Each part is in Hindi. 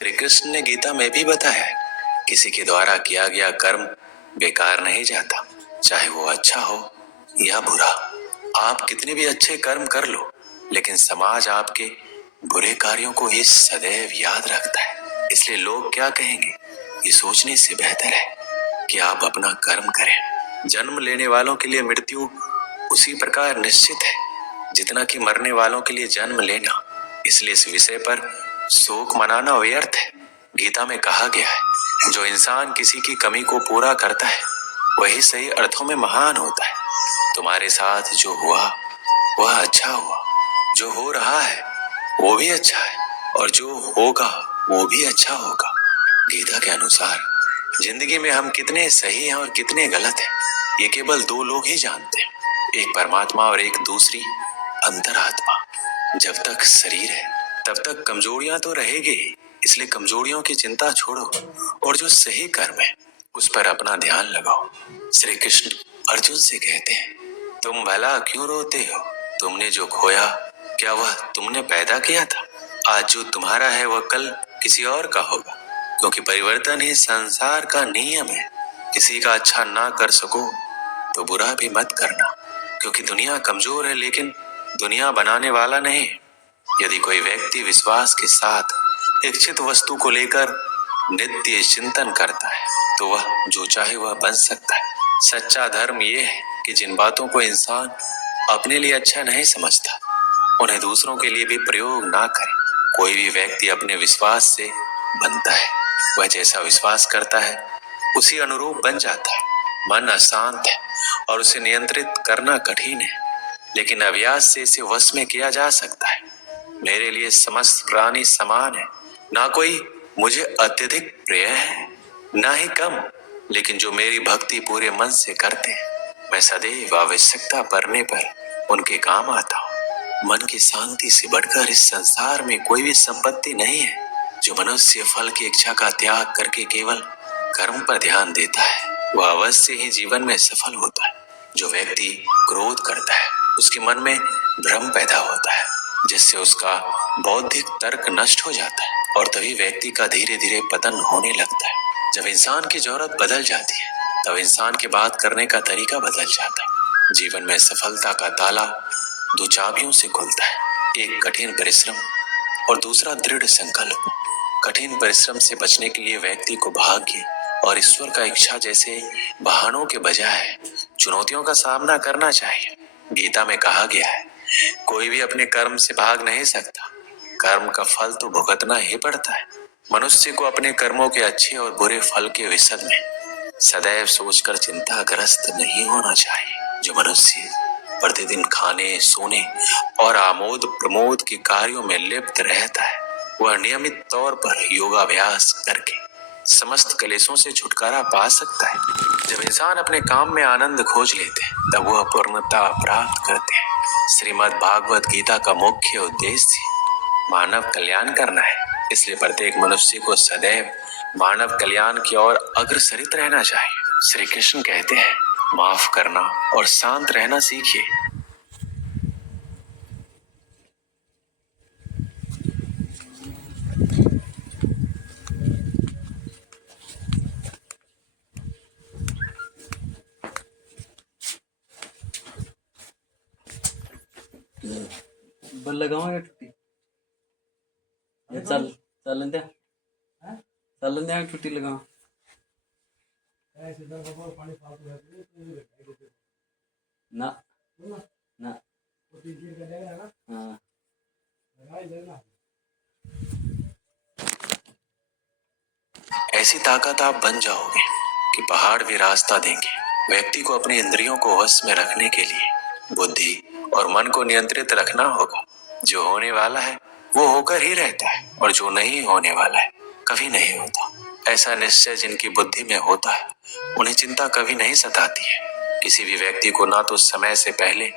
श्री कृष्ण ने गीता में भी बताया है, किसी के द्वारा किया गया कर्म बेकार नहीं जाता, चाहे वो अच्छा हो या बुरा। आप कितने भी अच्छे कर्म कर लो, लेकिन समाज आपके बुरे कार्यों को ही सदैव याद रखता है। इसलिए लोग क्या कहेंगे, ये सोचने से बेहतर है कि आप अपना कर्म करें। जन्म लेने वालों के लिए मृत्यु उसी प्रकार निश्चित है जितना कि मरने वालों के लिए जन्म लेना। इसलिए इस विषय पर शोक मनाना व्यर्थ है। गीता में कहा गया है, जो इंसान किसी की कमी को पूरा करता है वही सही अर्थों में महान होता है। तुम्हारे साथ जो हुआ वह अच्छा हुआ, जो हो रहा है वो भी अच्छा है, और जो होगा वो भी अच्छा होगा। गीता के अनुसार जिंदगी में हम कितने सही हैं और कितने गलत हैं, ये केवल दो लोग ही जानते हैं, एक परमात्मा और एक दूसरी अंतरात्मा। जब तक शरीर है तब तक कमजोरियां तो रहेगी ही, इसलिए कमजोरियों की चिंता छोड़ो और जो सही कर्म है उस पर अपना ध्यान लगाओ। श्री कृष्ण अर्जुन से कहते हैं, तुम भला क्यों रोते हो? तुमने जो खोया क्या वह तुमने पैदा किया था? आज जो तुम्हारा है वह कल किसी और का होगा, क्योंकि परिवर्तन ही संसार का नियम है। किसी का अच्छा ना कर सको तो बुरा भी मत करना, क्योंकि दुनिया कमजोर है लेकिन दुनिया बनाने वाला नहीं। यदि कोई व्यक्ति विश्वास के साथ इच्छित वस्तु को लेकर नित्य चिंतन करता है तो वह जो चाहे वह बन सकता है। सच्चा धर्म यह है कि जिन बातों को इंसान अपने लिए अच्छा नहीं समझता उन्हें दूसरों के लिए भी प्रयोग ना करे। कोई भी व्यक्ति अपने विश्वास से बनता है, वह जैसा विश्वास करता है उसी अनुरूप बन जाता है। मन अशांत है और उसे नियंत्रित करना कठिन है, लेकिन अभ्यास से इसे वश में किया जा सकता है। मेरे लिए समस्त प्राणी समान है, ना कोई मुझे अत्यधिक प्रिय है ना ही कम, लेकिन जो मेरी भक्ति पूरे मन से करते हैं मैं सदैव आवश्यकता पड़ने पर उनके काम आता हूँ। मन की शांति से बढ़कर इस संसार में कोई भी संपत्ति नहीं है। जो मनुष्य फल की इच्छा का त्याग करके केवल कर्म पर ध्यान देता है वह अवश्य ही जीवन में सफल होता है। जो व्यक्ति क्रोध करता है उसके मन में भ्रम पैदा होता है, जिससे उसका बौद्धिक तर्क नष्ट हो जाता है और तभी व्यक्ति का धीरे धीरे पतन होने लगता है। जब इंसान की जरूरत बदल जाती है तब इंसान के बात करने का तरीका बदल जाता है। जीवन में सफलता का ताला दो चाबियों से खुलता है, एक कठिन परिश्रम और दूसरा दृढ़ संकल्प। कठिन परिश्रम से बचने के लिए व्यक्ति को भाग्य और ईश्वर का इच्छा जैसे बहानों के बजाय चुनौतियों का सामना करना चाहिए। गीता में कहा गया है, कोई भी अपने कर्म से भाग नहीं सकता, कर्म का फल तो भुगतना ही पड़ता है। मनुष्य को अपने कर्मों के अच्छे और बुरे फल के विषय में सदैव सोचकर चिंताग्रस्त नहीं होना चाहिए। जो मनुष्य प्रतिदिन खाने, सोने और आमोद प्रमोद के कार्यों में लिप्त रहता है वह नियमित तौर पर योगाभ्यास करके समस्त क्लेशों से छुटकारा पा सकता है। जब इंसान अपने काम में आनंद खोज लेते हैं तब वह पूर्णता प्राप्त करते हैं। श्रीमद् भागवत गीता का मुख्य उद्देश्य मानव कल्याण करना है, इसलिए प्रत्येक मनुष्य को सदैव मानव कल्याण की ओर अग्रसरित रहना चाहिए। श्री कृष्ण कहते हैं, माफ करना और शांत रहना सीखिए। बल लगाओ या टुट्टी या चल चलन द्या चलन द्या टुट्टी लगाओ ना ना हाँ ऐसी ताकत आप बन जाओगे कि पहाड़ भी रास्ता देंगे। व्यक्ति को अपने इंद्रियों को वश में रखने के लिए बुद्धि और मन को नियंत्रित रखना होगा। जो होने वाला है वो होकर ही रहता है और जो नहीं होने वाला है कभी नहीं होता। ऐसा निश्चय जिनकी बुद्धि में होता है उन्हें चिंता कभी नहीं सताती है। किसी भी व्यक्ति को ना तो समय से पहले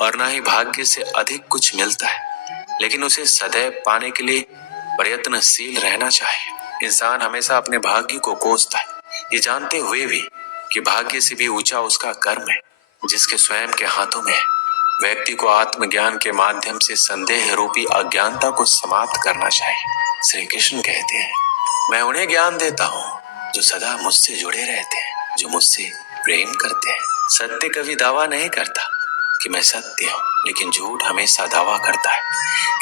और ना ही भाग्य से अधिक कुछ मिलता है, लेकिन उसे सदैव पाने के लिए प्रयत्नशील रहना चाहिए। इंसान हमेशा अपने भाग्य को कोसता है, ये जानते हुए भी कि भाग्य से भी ऊंचा उसका कर्म है जिसके स्वयं के हाथों में है। व्यक्ति को आत्मज्ञान के माध्यम से संदेह रूपी अज्ञानता को समाप्त करना चाहिए। श्री कृष्ण कहते हैं, मैं उन्हें ज्ञान देता हूँ जो सदा मुझसे जुड़े रहते हैं, जो मुझसे प्रेम करते हैं। सत्य कभी दावा नहीं करता कि मैं सत्य हूँ, लेकिन झूठ हमेशा दावा करता है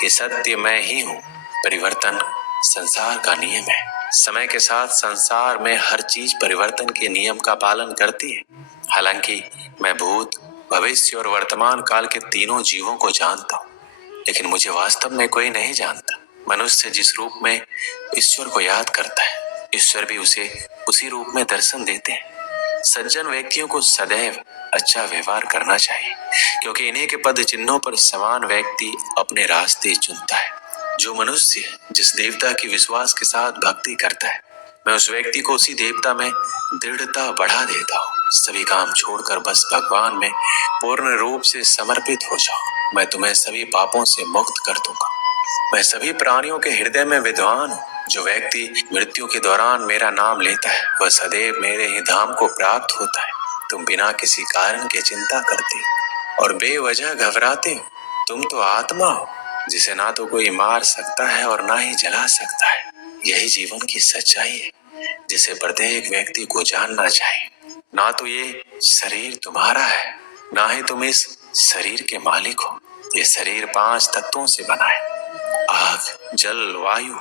कि सत्य मैं ही हूँ। परिवर्तन संसार का नियम है। समय के साथ संसार में हर चीज परिवर्तन के नियम का पालन करती है। हालांकि मैं भूत, भविष्य और वर्तमान काल के तीनों जीवों को जानता हूँ, लेकिन मुझे वास्तव में कोई नहीं जानता। मनुष्य जिस रूप में ईश्वर को याद करता है, ईश्वर भी उसे उसी रूप में दर्शन देते हैं। सज्जन व्यक्तियों को सदैव अच्छा व्यवहार करना चाहिए, क्योंकि इन्हीं के पद चिन्हों पर समान व्यक्ति अपने रास्ते चुनता है। जो मनुष्य जिस देवता की विश्वास के साथ भक्ति करता है, मैं उस व्यक्ति को उसी देवता में दृढ़ता बढ़ा देता हूँ। सभी काम छोड़कर बस भगवान में पूर्ण रूप से समर्पित हो जाओ। मैं तुम्हें सभी पापों से मुक्त कर दूंगा। मैं सभी प्राणियों के हृदय में विद्वान हूँ। जो व्यक्ति मृत्यु के दौरान मेरा नाम लेता है, वह सदैव मेरे ही धाम को प्राप्त होता है। तुम बिना किसी कारण के चिंता करते हो और बेवजह घबराते हो। तुम तो आत्मा हो, जिसे ना तो कोई मार सकता है और ना ही जला सकता है। यही जीवन की सच्चाई है, जिसे प्रत्येक व्यक्ति को जानना चाहिए। ना तो ये शरीर तुम्हारा है, ना ही तुम इस शरीर के मालिक हो। ये शरीर 5 तत्वों से बना है: आग, जल, वायु,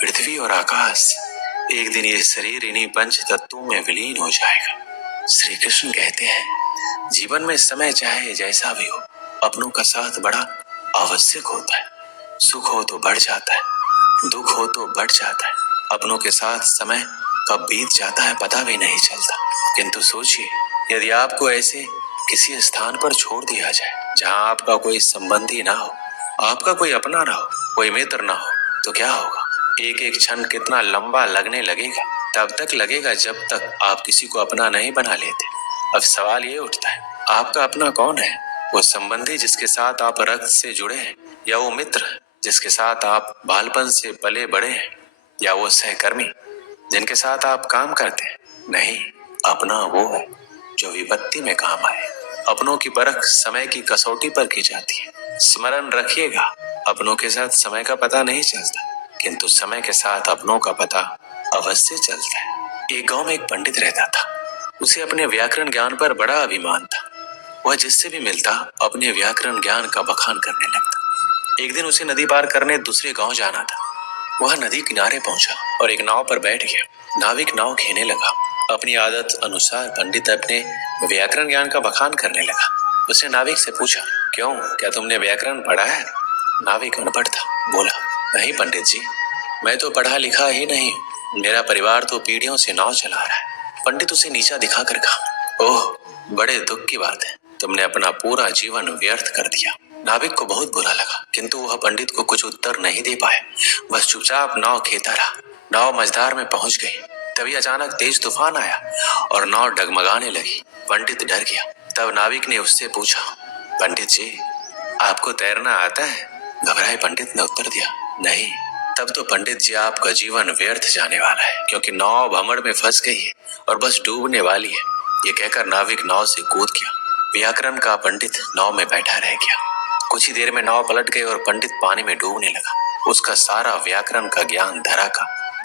पृथ्वी और आकाश। एक दिन ये शरीर इन्हीं 5 तत्वों में विलीन हो जाएगा। श्री कृष्ण कहते हैं, जीवन में समय चाहे जैसा भी हो, अपनों का साथ बड़ा आवश्यक होता है। सुख हो तो बढ़ जाता है, दुख हो तो बढ़ जाता है। अपनों के साथ समय कब बीत जाता है पता भी नहीं चलता। किंतु सोचिए, यदि आपको ऐसे किसी स्थान पर छोड़ दिया जाए जहाँ आपका कोई संबंधी ना हो, आपका कोई अपना ना हो, कोई मित्र ना हो, तो क्या होगा? एक एक क्षण कितना लंबा लगने लगेगा। तब तक लगेगा जब तक आप किसी को अपना नहीं बना लेते। अब सवाल ये उठता है, आपका अपना कौन है? वो संबंधी जिसके साथ आप रक्त से जुड़े हैं, या वो मित्र जिसके साथ आप बालपन से पले बड़े हैं, या वो सहकर्मी जिनके साथ आप काम करते हैं? नहीं, अपना वो है जो विपत्ति में काम आए। अपनों की परख समय की कसौटी पर की जाती है। स्मरण रखिएगा, अपनों के साथ समय का पता नहीं चलता, किंतु समय के साथ अपनों का पता अवश्य चलता है। एक गांव में एक पंडित रहता था। उसे अपने व्याकरण ज्ञान पर बड़ा अभिमान था। वह जिससे भी मिलता अपने व्याकरण ज्ञान का बखान करने लगता। एक दिन उसे नदी पार करने दूसरे गांव जाना था। वह नदी किनारे पहुंचा और एक नाव पर बैठ गया। नाविक नाव खेने लगा। अपनी आदत अनुसार पंडित अपने व्याकरण ज्ञान का बखान करने लगा। उसने नाविक से पूछा, क्यों, क्या तुमने व्याकरण पढ़ा है? नाविक अनपढ़ था, बोला, नहीं पंडित जी, मैं तो पढ़ा लिखा ही नहीं। मेरा परिवार तो पीढ़ियों से नाव चला रहा है। पंडित उसे नीचा दिखाकर कहा, ओह, बड़े दुख की बात है, तुमने अपना पूरा जीवन व्यर्थ कर दिया। नाविक को बहुत बुरा लगा, किंतु वह पंडित को कुछ उत्तर नहीं दे पाया। बस चुपचाप नाव खेता रहा। नाव मझधार में पहुंच गई। तभी अचानक तेज तूफान आया और नाव डगमगाने लगी। पंडित डर गया। तब नाविक ने उससे पूछा, पंडित जी, आपको तैरना आता है? घबराए पंडित ने उत्तर दिया, नहीं। तब तो पंडित जी आपका जीवन व्यर्थ जाने वाला है, क्योंकि नाव भमड़ में फंस गई है और बस डूबने वाली है। ये कहकर नाविक नाव से कूद गया। व्याकरण का पंडित नाव में बैठा रह गया। कुछ ही देर में नाव पलट गई और पंडित पानी में डूबने लगा। उसका सारा व्याकरण का ज्ञान धरा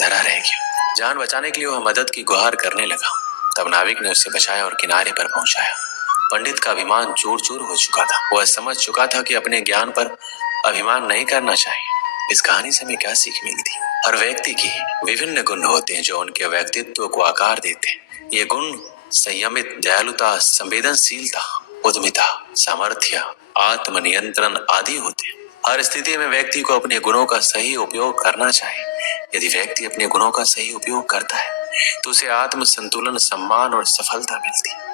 रह गया। जान बचाने के लिए वह मदद की गुहार करने लगा। तब नाविक ने उसे बचाया और किनारे पर पहुंचाया। पंडित का अभिमान चूर चूर हो चुका था। वह समझ चुका था कि अपने ज्ञान पर अभिमान नहीं करना चाहिए। इस कहानी से हमें क्या सीख मिलती? हर व्यक्ति की विभिन्न गुण होते हैं जो उनके व्यक्तित्व को आकार देते हैं। ये गुण संयमित, दयालुता, संवेदनशीलता, उद्यमिता, सामर्थ्य, आत्मनियंत्रण आदि होते हैं। हर स्थिति में व्यक्ति को अपने गुणों का सही उपयोग करना चाहिए। यदि व्यक्ति अपने गुणों का सही उपयोग करता है तो उसे आत्म संतुलन, सम्मान और सफलता मिलती है।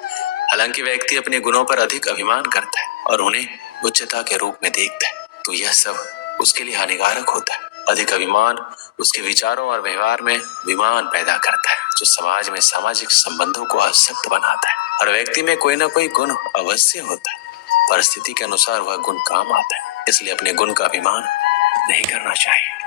हालांकि व्यक्ति अपने गुणों पर अधिक अभिमान करता है और उन्हें उच्चता के रूप में देखता है, तो यह सब उसके लिए हानिकारक होता है। अधिक अभिमान उसके विचारों और व्यवहार में विमान पैदा करता है, जो समाज में सामाजिक संबंधों को अशक्त बनाता है। हर व्यक्ति में कोई ना कोई गुण अवश्य होता है। परिस्थिति के अनुसार वह गुण काम आता है, इसलिए अपने गुण का अभिमान नहीं करना चाहिए।